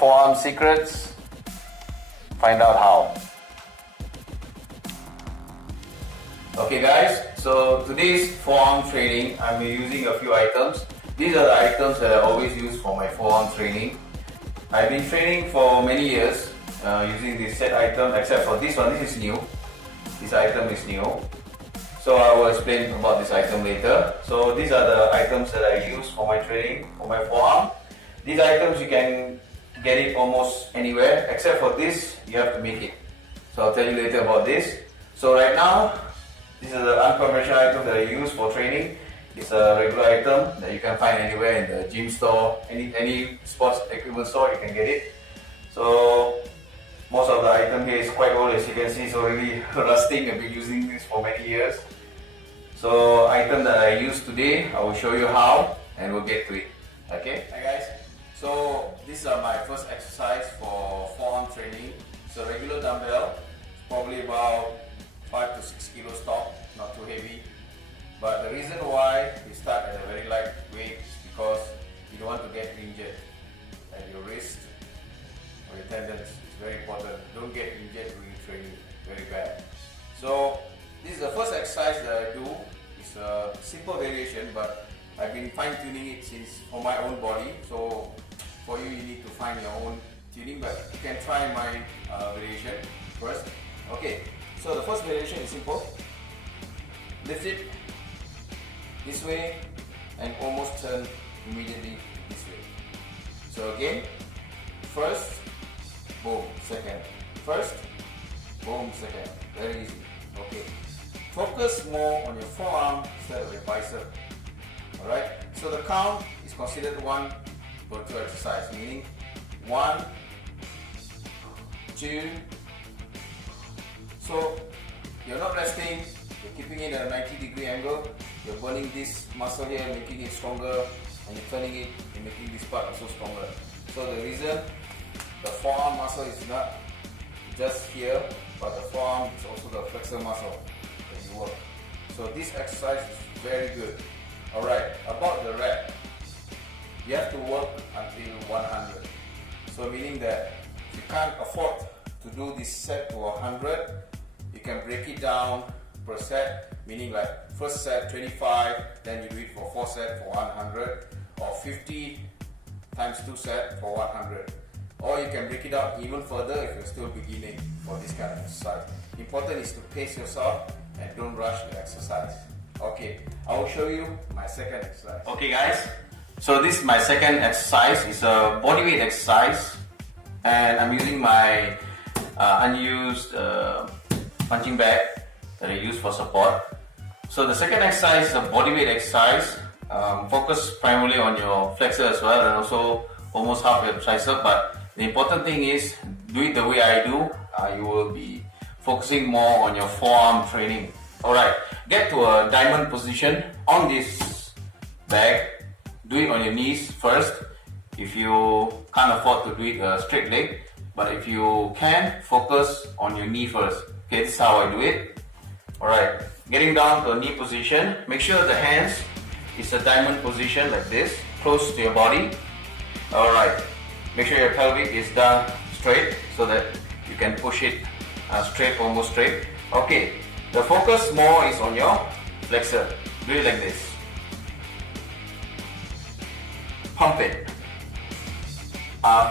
forearm secrets. Find out how. Okay guys, so today's forearm training, I'm using a few items. These are the items that I always use for my forearm training. I've been training for many years using this set item, except for this one. This is new. This item is new. So I will explain about this item later. So these are the items that I use for my training, for my forearm. These items you can get it almost anywhere, except for this, you have to make it. So I'll tell you later about this. So right now, this is the unconventional item that I use for training. It's a regular item that you can find anywhere in the gym store, any sports equipment store, you can get it. So most of the item here is quite old, as you can see. It's already rusting. I've been using this for many years. So item that I use today, I will show you how, and we'll get to it. Okay? Hi guys. So these are my first exercise for forearm training. It's a regular dumbbell, probably about 5 to 6 kilo stock, not too heavy. But the reason why we start at a very light weight is because you don't want to get injured at your wrist or your tendons. It's very important. Don't get injured during training, very bad. So this is the first exercise that I do. It's a simple variation, but I've been fine-tuning it since for my own body. So for you, you need to find your own tuning, but you can try my variation first. Okay, so the first variation is simple. Lift it this way and almost turn immediately this way. So again, first, boom, second, first, boom, second. Very easy. Okay. Focus more on your forearm instead of your bicep. Alright, so the count is considered 1 per 2 exercise, meaning 1, 2. So you're not resting, you're keeping it at a 90-degree angle, you're burning this muscle here, making it stronger, and you're turning it and making this part also stronger. So the reason the forearm muscle is not just here, but the forearm is also the flexor muscle that you work. So this exercise is very good. Alright, about the rep, you have to work until 100. So meaning that if you can't afford to do this set to 100, you can break it down per set, meaning like first set 25, then you do it for 4 sets for 100, or 50 times 2 sets for 100. Or you can break it out even further if you're still beginning for this kind of exercise. Important is to pace yourself and don't rush the exercise. Okay, I will show you my second exercise. Okay guys, so this is my second exercise. It's a bodyweight exercise, and I'm using my unused punching bag that I use for support. So the second exercise is a bodyweight exercise. Focus primarily on your flexor as well, and also almost half your tricep. But the important thing is, do it the way I do. You will be focusing more on your forearm training. Alright, get to a diamond position on this bag. Do it on your knees first. If you can't afford to do it a straight leg, but if you can, focus on your knee first. Okay, this is how I do it. Alright, getting down to a knee position. Make sure the hands is a diamond position like this, close to your body. Alright, make sure your pelvic is down straight so that you can push it straight, almost straight. Okay, the focus more is on your flexor. Do it like this. Pump it.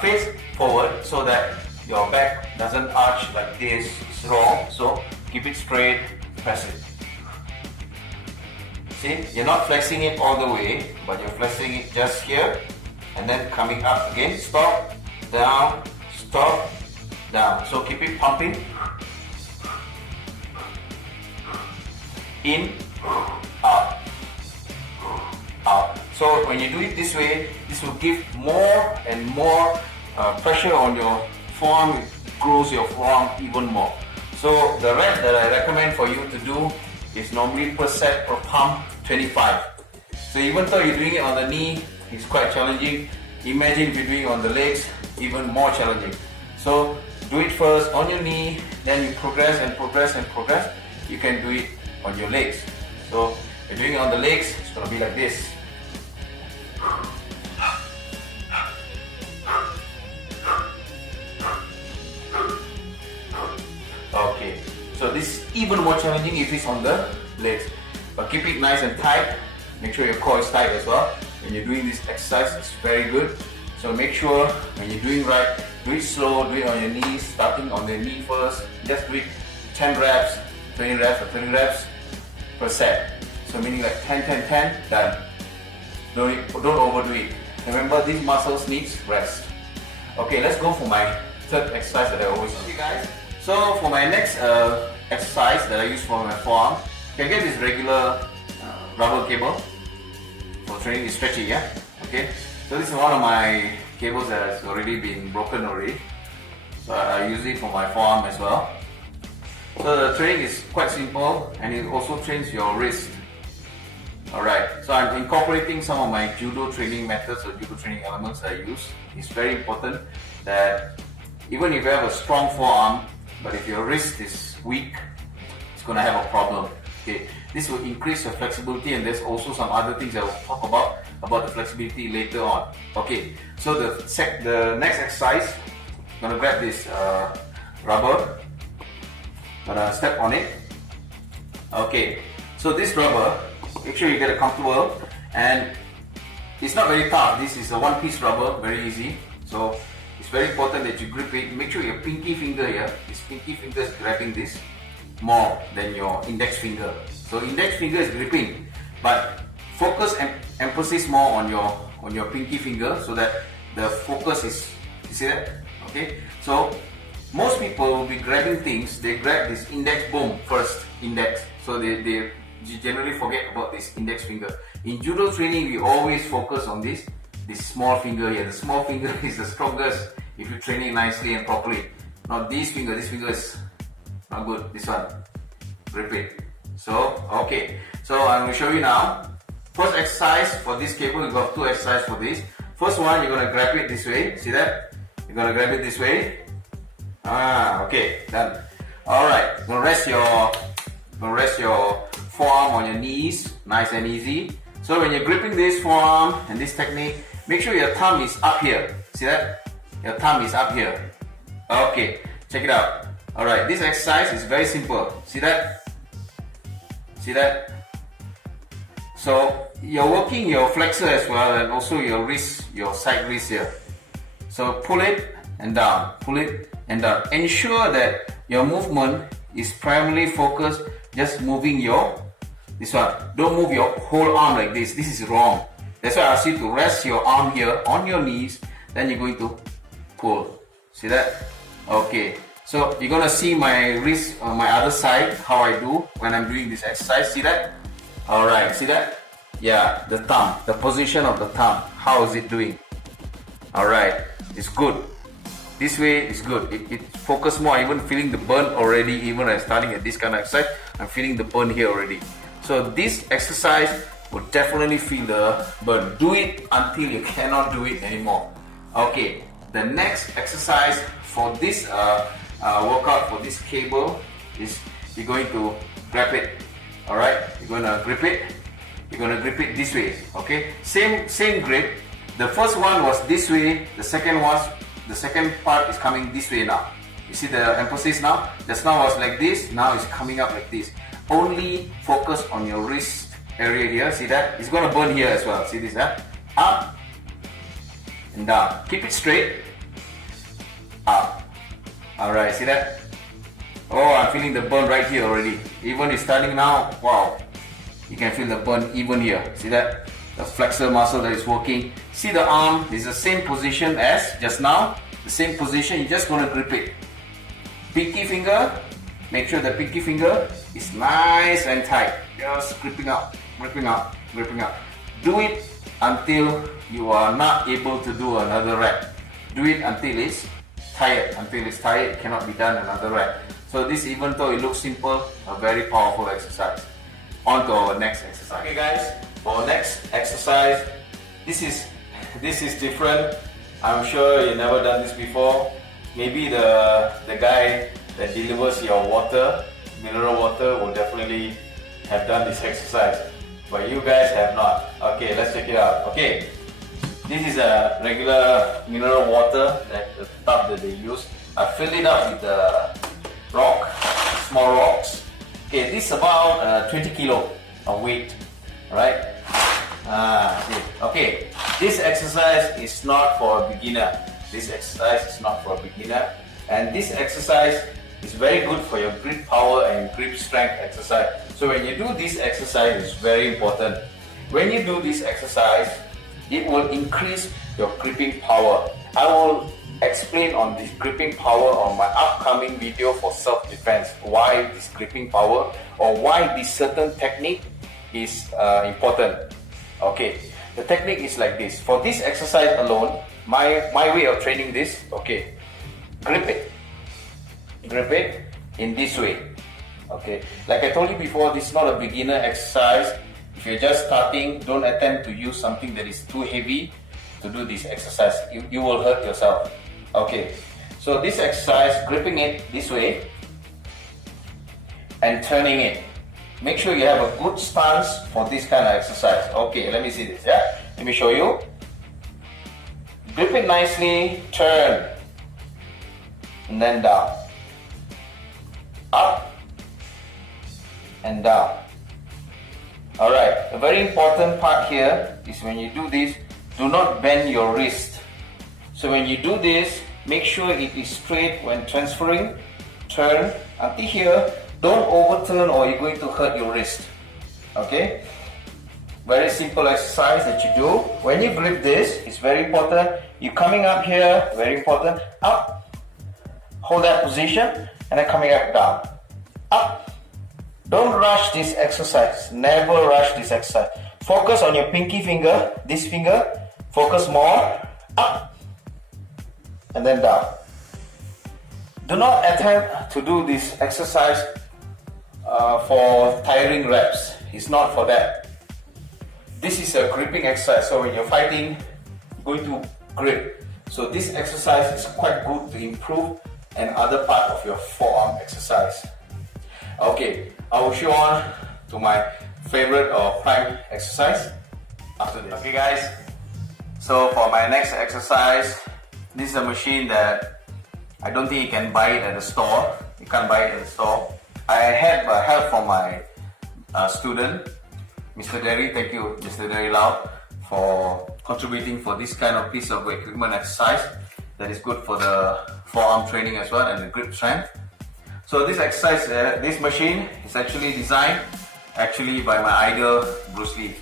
Face forward so that your back doesn't arch like this. It's wrong. So keep it straight. Press it. See, you're not flexing it all the way, but you're flexing it just here, and then coming up again. Stop, down, stop, down. So keep it pumping. In, out, out. So when you do it this way, this will give more and more pressure on your forearm. It grows your forearm even more. So the rep that I recommend for you to do is normally per set per pump 25. So even though you're doing it on the knee, it's quite challenging. Imagine if you're doing it on the legs, even more challenging. So do it first on your knee, then you progress and progress and progress. You can do it on your legs. So if you're doing it on the legs, it's going to be like this. even more challenging if it's on the legs. But keep it nice and tight. Make sure your core is tight as well. When you're doing this exercise, it's very good. So make sure when you're doing right, do it slow, do it on your knees, starting on the knee first. Just do it 10 reps, 20 reps or 30 reps per set. So meaning like 10, 10, 10, done. Don't overdo it. Remember, these muscles needs rest. Okay, let's go for my third exercise that I always do. Okay guys, so for my next exercise that I use for my forearm, you can get this regular rubber cable for training. Is stretchy, yeah? Okay, so this is one of my cables that has already been broken already. So I use it for my forearm as well. So the training is quite simple and it also trains your wrist. Alright, so I'm incorporating some of my judo training methods or judo training elements I use. It's very important that even if you have a strong forearm, but if your wrist is weak, it's going to have a problem. Okay, this will increase your flexibility, and there's also some other things I will talk about the flexibility later on. Okay, so the next exercise, I'm going to grab this rubber, gonna step on it. Okay, so this rubber, make sure you get it comfortable, and it's not very tough. This is a one-piece rubber, very easy. So it's very important that you grip it. Make sure your pinky finger here, this pinky finger is grabbing this more than your index finger. So index finger is gripping, but focus and emphasis more on your pinky finger so that the focus is, you see that? Okay, so most people will be grabbing things, they grab this index, boom, first index. So they generally forget about this index finger. In judo training, we always focus on this small finger here. The small finger is the strongest if you're training nicely and properly. Not this finger is not good. This one, grip it. So, okay. So I'm going to show you now. First exercise for this cable, we've got two exercises for this. First one, you're going to grab it this way. See that? You're going to grab it this way. Okay, done. Alright, going to rest your forearm on your knees, nice and easy. So when you're gripping this forearm and this technique, make sure your thumb is up here. See that? Your thumb is up here. Okay, check it out. Alright, this exercise is very simple. See that? See that? So you're working your flexor as well, and also your wrist, your side wrist here. So pull it and down, pull it and down. Ensure that your movement is primarily focused just moving this one. Don't move your whole arm like this. This is wrong. That's why I ask you to rest your arm here on your knees. Then you're going to pull. See that? Okay. So you're gonna see my wrist on my other side, how I do when I'm doing this exercise. See that? Alright, see that? Yeah, the thumb, the position of the thumb. How is it doing? Alright, it's good. This way is good. It focus more. I'm even feeling the burn already. Even I'm starting at this kind of exercise, I'm feeling the burn here already. So this exercise will definitely feel the burn. Do it until you cannot do it anymore. Okay, the next exercise for this workout for this cable is you're going to grab it. Alright, you're going to grip it. You're going to grip it this way. Okay, same grip. The first one was this way. The second part is coming this way now. You see the emphasis now? Just now was like this. Now it's coming up like this. Only focus on your wrist area here. See that? It's going to burn here as well. See this? Huh? Up and down. Keep it straight. Up. Alright, see that? Oh, I'm feeling the burn right here already. Even it's starting now. Wow. You can feel the burn even here. See that? The flexor muscle that is working. See the arm is the same position as just now. The same position. You're just going to grip it. Pinky finger. Make sure the pinky finger is nice and tight. Just gripping up, gripping up, gripping up. Do it until you are not able to do another rep. Do it until it's tired. Until it's tired, it cannot be done another rep. So this, even though it looks simple, a very powerful exercise. On to our next exercise. Okay guys, for our next exercise, this is different. I'm sure you've never done this before. Maybe the guy that delivers your water, mineral water, will definitely have done this exercise, but you guys have not. Okay, let's check it out. Okay, this is a regular mineral water, that the tub that they use. I filled it up with the small rocks. Okay, this is about 20 kilo of weight, right? Okay, this exercise is not for a beginner. This exercise is not for a beginner, and this exercise is very good for your grip power and grip strength exercise. So when you do this exercise, it's very important. When you do this exercise, it will increase your gripping power. I will explain on this gripping power on my upcoming video for self-defense. Why this gripping power, or why this certain technique is important. Okay, the technique is like this. For this exercise alone, my way of training this, okay, grip it in this way. Okay, like I told you before, this is not a beginner exercise. If you're just starting, don't attempt to use something that is too heavy to do this exercise. You will hurt yourself. Okay, so this exercise, gripping it this way and turning it. Make sure you have a good stance for this kind of exercise. Okay, let me see this. Yeah, let me show you. Grip it nicely, turn, and then down, up and down. Alright, a very important part here is when you do this, do not bend your wrist. So when you do this, make sure it is straight when transferring. Turn until here. Don't overturn or you're going to hurt your wrist. Okay? Very simple exercise that you do. When you grip this, it's very important. You're coming up here, very important. Up. Hold that position and then coming up down. Up. Don't rush this exercise. Never rush this exercise. Focus on your pinky finger, this finger. Focus more. Up. And then down. Do not attempt to do this exercise for tiring reps. It's not for that. This is a gripping exercise. So when you're fighting, you're going to grip. So this exercise is quite good to improve and other part of your forearm exercise. Okay, I will show on to my favorite or prime exercise after this. Okay guys, so for my next exercise, this is a machine that I don't think you can buy it at the store. You can't buy it at the store. I had help from my student, Mr. Derry. Thank you, Mr. Derry Lau, for contributing for this kind of piece of equipment exercise that is good for the forearm training as well and the grip strength. So this exercise, this machine is actually designed by my idol, Bruce Lee.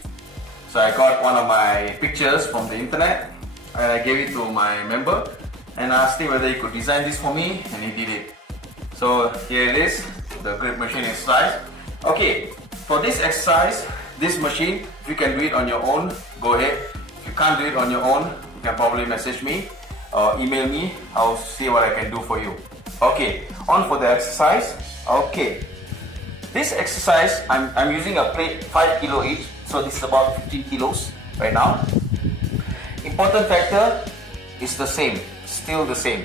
So I got one of my pictures from the internet and I gave it to my member and asked him whether he could design this for me, and he did it. So here it is, the grip machine exercise. Okay, for this exercise, this machine, if you can do it on your own, go ahead. If you can't do it on your own, you can probably message me or email me. I'll see what I can do for you. Okay, on for the exercise. Okay, this exercise, I'm using a plate 5 kilo each, so this is about 15 kilos right now. Important factor is the same, still the same.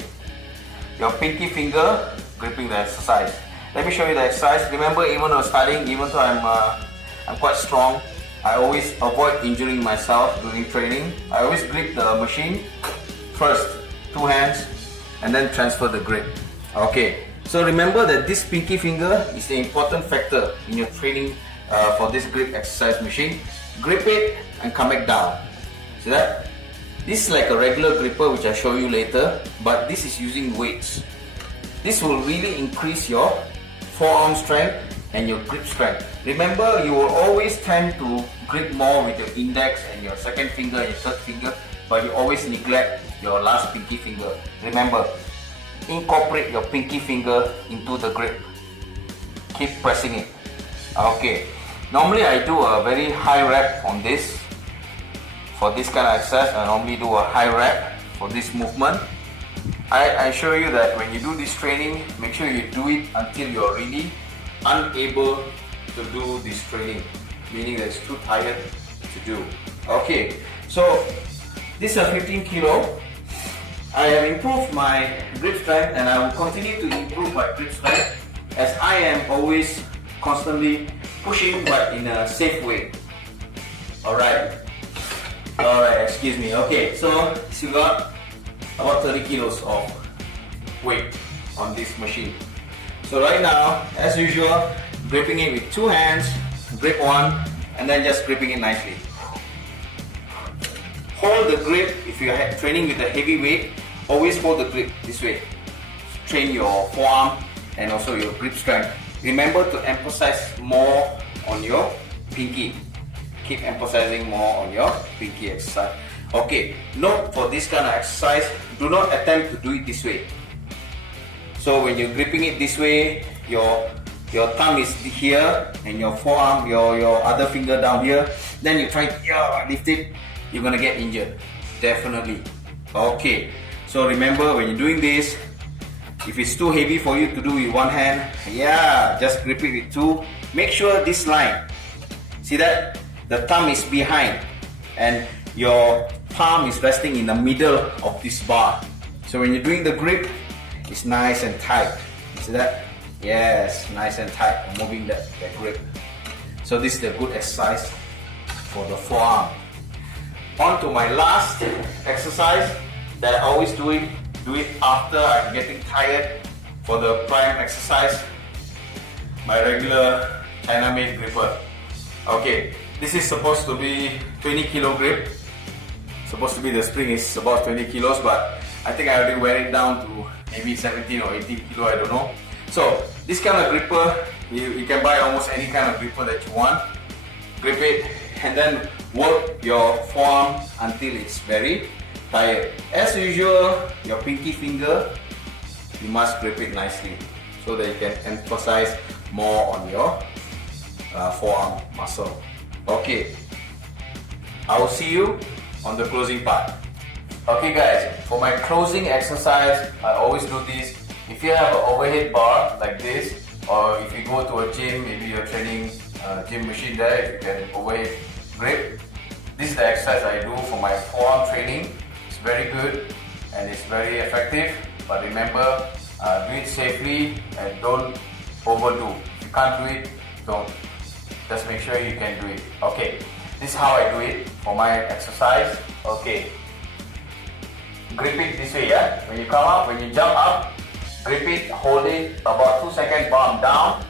Your pinky finger gripping the exercise. Let me show you the exercise. Remember, even though starting, even though I'm quite strong, I always avoid injuring myself during training. I always grip the machine first, 2 hands, and then transfer the grip. Okay, so remember that this pinky finger is the important factor in your training for this grip exercise machine. Grip it and come back down. See that? This is like a regular gripper which I'll show you later, but this is using weights. This will really increase your forearm strength and your grip strength. Remember, you will always tend to grip more with your index and your second finger and your third finger, but you always neglect your last pinky finger. Remember, incorporate your pinky finger into the grip. Keep pressing it. Okay, normally I do a very high rep on this. For this kind of exercise, I normally do a high rep for this movement. I assure you that when you do this training, make sure you do it until you're really unable to do this training, meaning that it's too tired to do. Okay, so this is a 15 kilo. I have improved my grip strength and I will continue to improve my grip strength as I am always constantly pushing, but in a safe way. Alright, excuse me. Okay, so you got about 30 kilos of weight on this machine. So right now, as usual, gripping it with two hands, grip one, and then just gripping it nicely. Hold the grip. If you're training with a heavy weight, always hold the grip this way. Train your forearm and also your grip strength. Remember to emphasize more on your pinky. Keep emphasizing more on your pinky exercise. Okay, note for this kind of exercise, do not attempt to do it this way. So when you're gripping it this way, your thumb is here and your forearm, your other finger down here, then you try to lift it, you're gonna get injured, definitely. Okay, so remember when you're doing this, if it's too heavy for you to do with one hand, just grip it with two. Make sure this line, see that? The thumb is behind and your palm is resting in the middle of this bar. So when you're doing the grip, it's nice and tight. See that? Yes, nice and tight. I'm moving that grip. So this is the good exercise for the forearm. On to my last exercise that I always do it after I'm getting tired for the prime exercise. My regular China-made gripper. Okay, this is supposed to be 20 kilo grip. Supposed to be the spring is about 20 kilos, but I think I already wear it down to maybe 17 or 18 kilo, I don't know. So this kind of gripper, you can buy almost any kind of gripper that you want. Grip it and then work your forearm until it's very tired. As usual, your pinky finger, you must grip it nicely so that you can emphasize more on your forearm muscle. Okay, I will see you on the closing part. Okay guys, for my closing exercise, I always do this. If you have an overhead bar like this, or if you go to a gym, maybe you're training gym machine there, if you can overhead grip, this is the exercise I do for my forearm training. It's very good and it's very effective, but remember, do it safely and don't overdo. If you can't do it, don't. Just make sure you can do it. Okay, this is how I do it for my exercise. Okay, grip it this way, yeah? When you come up, when you jump up, grip it, hold it about 2 seconds, palm down,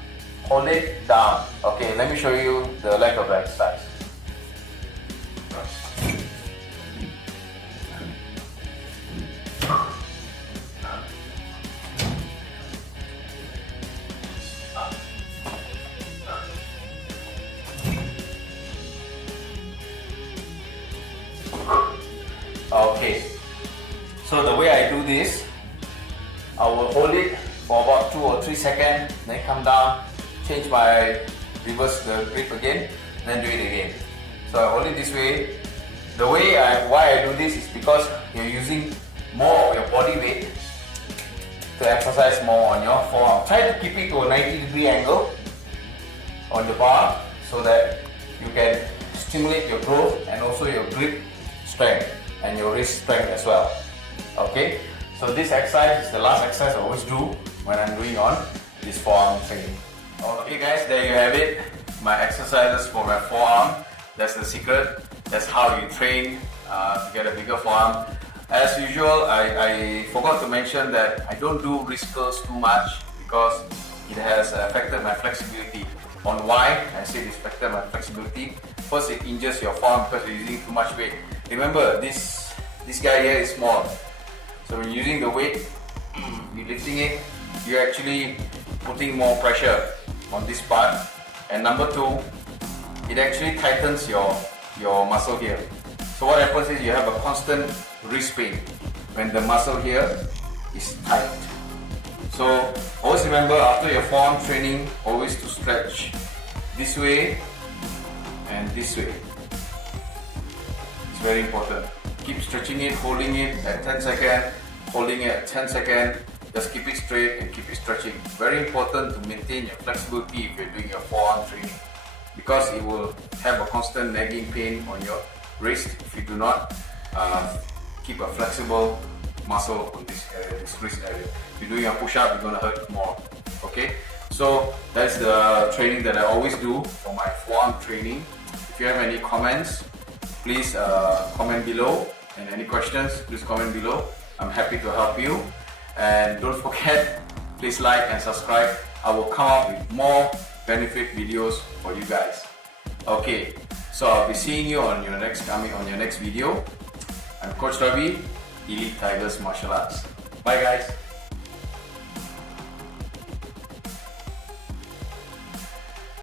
hold it down. Okay, let me show you the leg of the exercise. Okay, so the way I do this, I will hold it for about 2 or 3 seconds, then come down, change my reverse the grip again, then do it again. So I hold it this way. The way why I do this is because you're using more of your body weight to emphasize more on your forearm. Try to keep it to a 90-degree angle on the bar so that you can stimulate your growth and also your grip strength and your wrist strength as well. Okay, so this exercise is the last exercise I always do when I'm doing on this forearm training. Okay guys, there you have it, my exercises for my forearm. That's the secret. That's how you train to get a bigger forearm. As usual, I forgot to mention that I don't do wrist curls too much because it has affected my flexibility. On why I say it's affected my flexibility? First, it injures your forearm because you're using too much weight. Remember, this guy here is small. So when you're using the weight, you're lifting it, you're actually putting more pressure on this part. And number two, it actually tightens your muscle here. So what happens is you have a constant wrist pain when the muscle here is tight. So always remember, after your forearm training, always to stretch this way and this way. It's very important. Keep stretching it, holding it at 10 seconds, holding it at 10 seconds. Just keep it straight and keep it stretching. Very important to maintain your flexibility if you're doing your forearm training, because it will have a constant nagging pain on your wrist if you do not keep a flexible muscle on this area, this wrist area. If you're doing a push-up, you're going to hurt more. Okay, so that's the training that I always do for my forearm training. If you have any comments, please comment below, and any questions, please comment below. I'm happy to help you. And don't forget, please like and subscribe. I will come up with more benefit videos for you guys. Okay, so I'll be seeing you on your next video. I'm Coach Ravi, Elite Tigers Martial Arts. Bye guys.